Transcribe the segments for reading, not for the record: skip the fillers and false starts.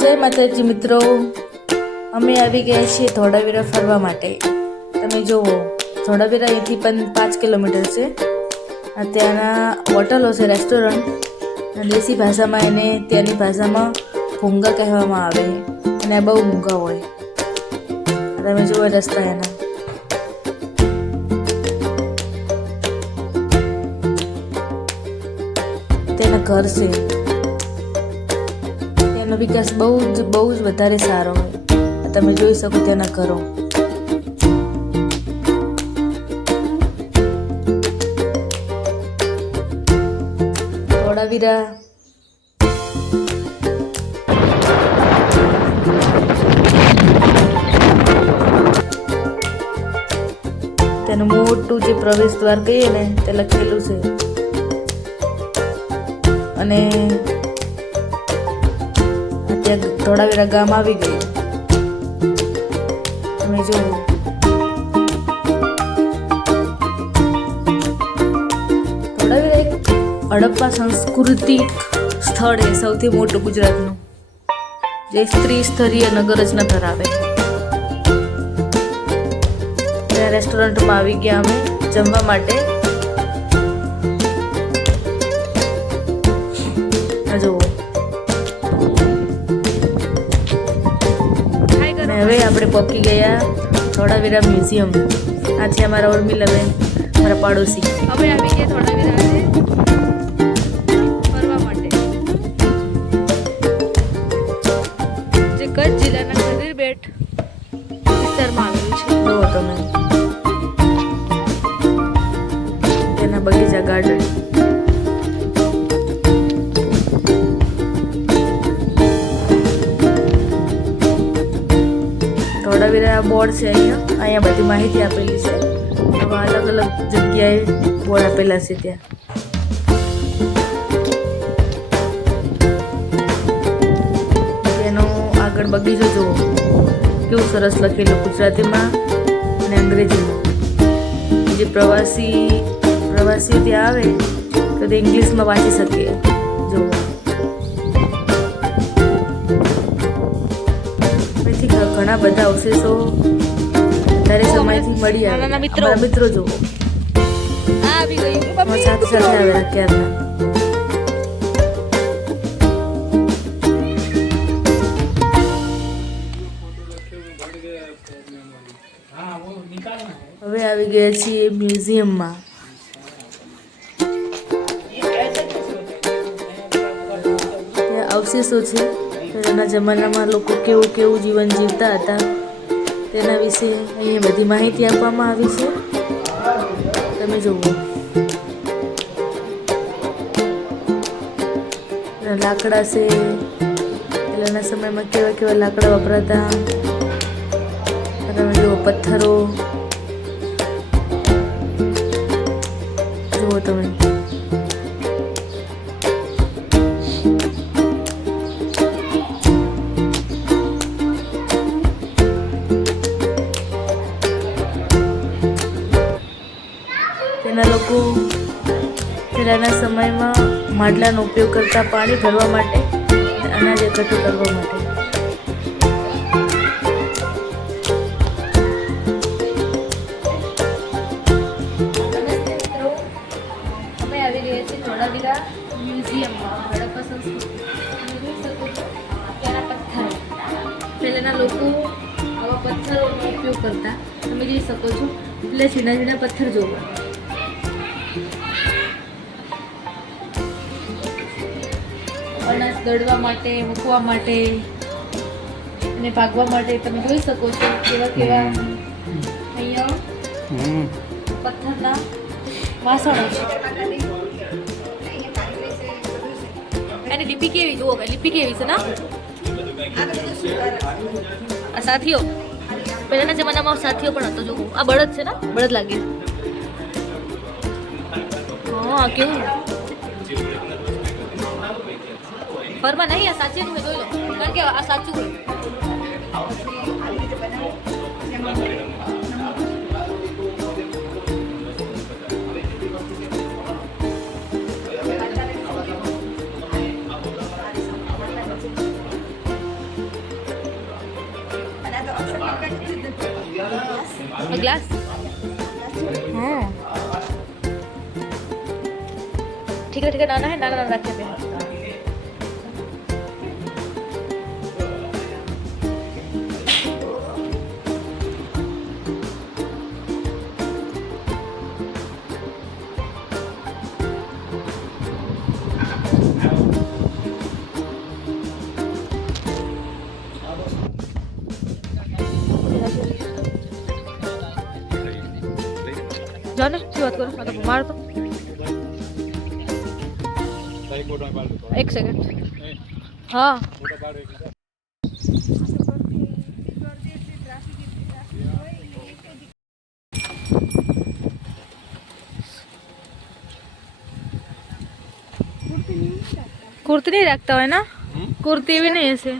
જય માતાજી મિત્રો, અમે આવી ગયા છીએ ધોળાવીરા ફરવા માટે. તમે જુઓ, ધોળાવીરા અહીંથી પણ 5 કિલોમીટર છે. ત્યાંના હોટલો છે, રેસ્ટોરન્ટ. દેશી ભાષામાં એને ત્યાંની ભાષામાં ભૂંગા કહેવામાં આવે અને આ બહુ મૂંગા હોય. તમે જુઓ રસ્તા એના. તેના ઘર છે, તેનો વિકાસ બહુ જ વધારે સારો હોય. તમે જોઈ શકો તેના ઘરો. ધોળાવીરા તેનું મોટું જે પ્રવેશ દ્વાર કહીએ ને તે લખેલું છે. અને ત્યાં ધોળાવીરા ગામ આવી ગયું. તમે જુઓ, ધોળાવીરા એક હડપ્પા સાંસ્કૃતિક સ્થળ છે, સૌથી મોટું ગુજરાતનું, જે ત્રિસ્તરીય નગર રચના ધરાવે. ત્યાં રેસ્ટોરન્ટમાં આવી ગયા અમે જમવા માટે. જુઓ, હવે આપણે પહોંચી ગયા ધોળાવીરા મ્યુઝિયમ. આ છે અમારા ઉર્મિલાબેન, મારા પાડોશી. હવે આવી ગયા ધોળાવીરા ફરવા માટે, જે કચ્છ જિલ્લાના ખડીરબેટ વિસ્તારમાં આવેલું છે. જુઓ તમે તેના બગીચા, ગાર્ડન. ધોળાવીરા બોર્ડ છે અહીંયા બધી માહિતી આપેલી છે. આવા અલગ અલગ જગ્યાએ બોર્ડ આપેલા છે. ત્યાં તેનો આગળ બગીચો જુઓ, કેવું સરસ લખેલું ગુજરાતીમાં અને અંગ્રેજીમાં. જે પ્રવાસીઓ ત્યાં આવે તો તે ઇંગ્લિશમાં વાંચી શકે. જુઓ, ઘણા બધા અવશેષો વધારે સમયથી મળી આવે. મિત્રો જુઓ, સાથે સાથે આવેલા ક્યારના. હવે આવી ગયા છીએ મ્યુઝિયમમાં. ત્યાં અવશેષો છે. પહેલાંના જમાનામાં લોકો કેવું જીવન જીવતા હતા તેના વિશે અહીંયા બધી માહિતી આપવામાં આવી છે. તમે જુઓ, લાકડા છે. પહેલાંના સમયમાં કેવા લાકડા વપરાતા. તમે જુઓ, પથ્થરો જુઓ તમે. તેના લોકો પહેલાંના સમયમાં માટલાનો ઉપયોગ કરતા, પાણી ભરવા માટે, અનાજ એકઠું કરવા માટે. અમે આવી રહ્યા છીએ ધોળાવીરા મ્યુઝિયમમાં. હડપ્પા સંસ્કૃતિ ત્યાંના પથ્થર. પહેલાંના લોકો આવા પથ્થરોનો ઉપયોગ કરતા. તમે જોઈ શકો છો, એટલે ઝીણા પથ્થર જોવા. અનાજ દળવા માટે, મૂકવા માટે અને ભાગવા માટે. તમે જોઈ શકો છો કેવા અહીંયા પથ્થરના વાસણો છે. એની લિપિ કેવી જુઓ, લિપિ કેવી છે ના. આ સાથીઓ, પહેલાના જમાનામાં સાથીઓ પણ હતો. જુઓ, આ બળદ છે ને, બળદ લાગે. હા, કેવું ફરમાં નહીં. આ સાચી મેં જોઈ લો, કારણ કે આ સાચું હોય. ग्लास हाँ ठीक है नाना है नाना नाना रखे पे जाने की बात करो मतलब मार तो एक सेकंड हाँ कुर्ती नहीं रखता है ना कुर्ती भी नहीं ऐसे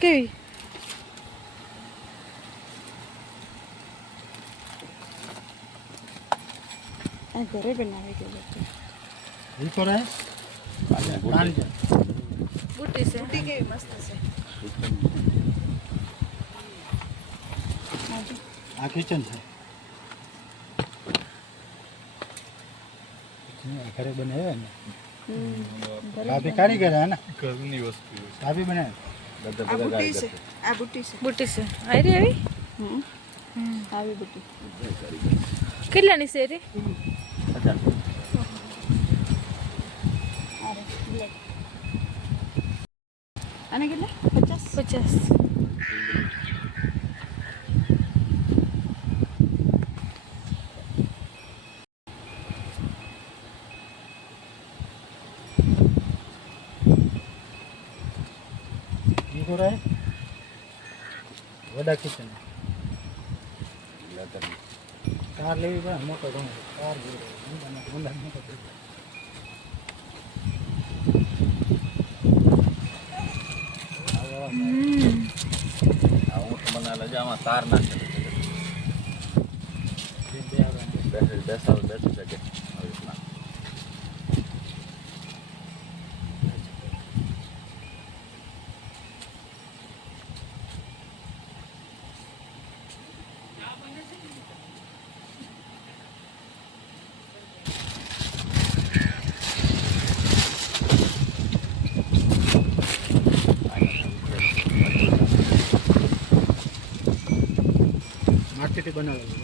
કેવી આ ઘરે બનાવી કે એ પર હે બુટ્ટી છે બુટ્ટી કેવી મસ્ત છે આ કિચન છે ઘરે બનાવે ને ભાભી કારીગર है ना ઘરની વસ્તુ ભાભી બનાવે આ બુટ્ટી છે આરી આવી આવી બુટ્ટી કેટલાની છે રે 50 આને કેટલા 50 हो रहा है वडा किचन कार ले मोटो कार बना जामा कार ना बेस सके मार्केट बनावे